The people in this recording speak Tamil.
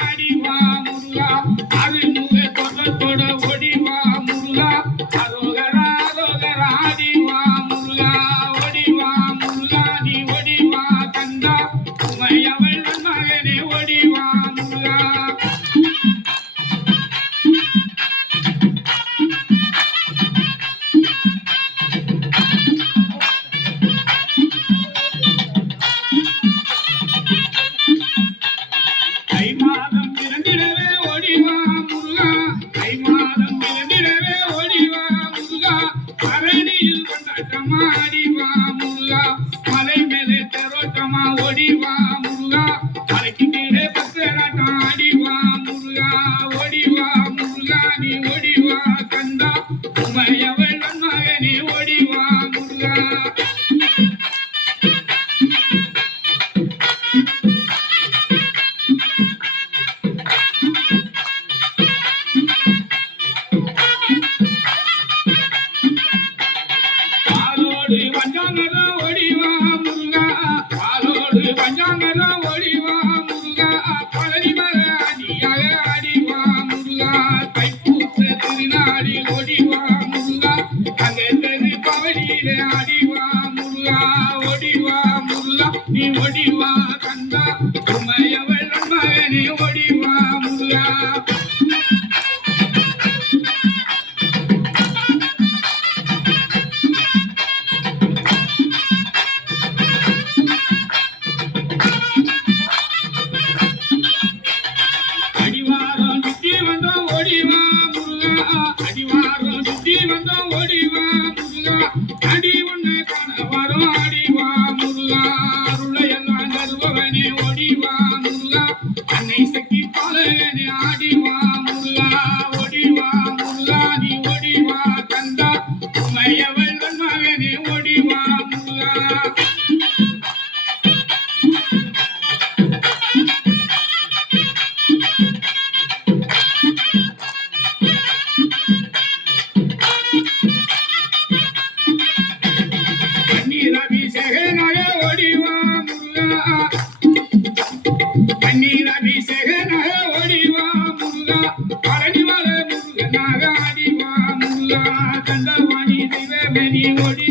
ஆடிவா முருகா அருள்முக தோட்டத்தோட ஓடிவா முருகா அரோகரா அரோகரா ஆடிவா முருகா ஓடிவா முருகா நீ ஓடிவா கந்தா உமையவள் மகனே ஓடிவா முருகா தை மாதம் பிறந்திடவே ஓடிவா முருகா தை மாதம் பிறந்திடவே ஓடிவா முருகா அரணியில் கொண்டாட்டமா ஆடிவா முருகா மலை மேலே தேரோட்டமா ஓடிவா முருகா மலைக்கு கீழே பக்தராட்டம் ஆடிவா முருகா ஓடிவா முருகா நீ ஓடிவா கந்தா உமையவள் மகனே ஓடிவா முருகா பாலோடு பஞ்சாங்கரம் ஓடிவா முருகா பாலோடு பஞ்சாங்கரம் ஓடிவா முருகா பழனிமர அடியாக ஆடிவா முருகா தைப்பூச திருநாடி ஓடிவா முருகா அங்கே தெரு பவனியிலே ஆடிவா முருகா ஓடிவா முருகா நீ ஓடிவா கந்தா உமையவள் மகனே ஓடிவா முருகா அடிவாரம் சுத்தி வந்தோம் ஓடிவா முருகா அடிவாரம் சுத்தி வந்தோம் ஓடிவா முருகா அடி உன்னை காண வரோம் ஆடிவா முருகா அருளையெல்லாம் தருபவனே ஓடிவா முருகா அன்னை சக்தி பாலகனே ஆடிவா முருகா ஓடிவா முருகா நீ ஓடிவா கந்தா உமையவள் மகனே ஓடிவா முருகா பன்னீராபிஷேகனாக ஓடிவா முருகா பன்னீராபிஷேகனாக ஓடிவா முருகா பழனிமலை முருகனாக ஆடிவா முருகா கந்தவாணி தெய்வமே நீ ஓடி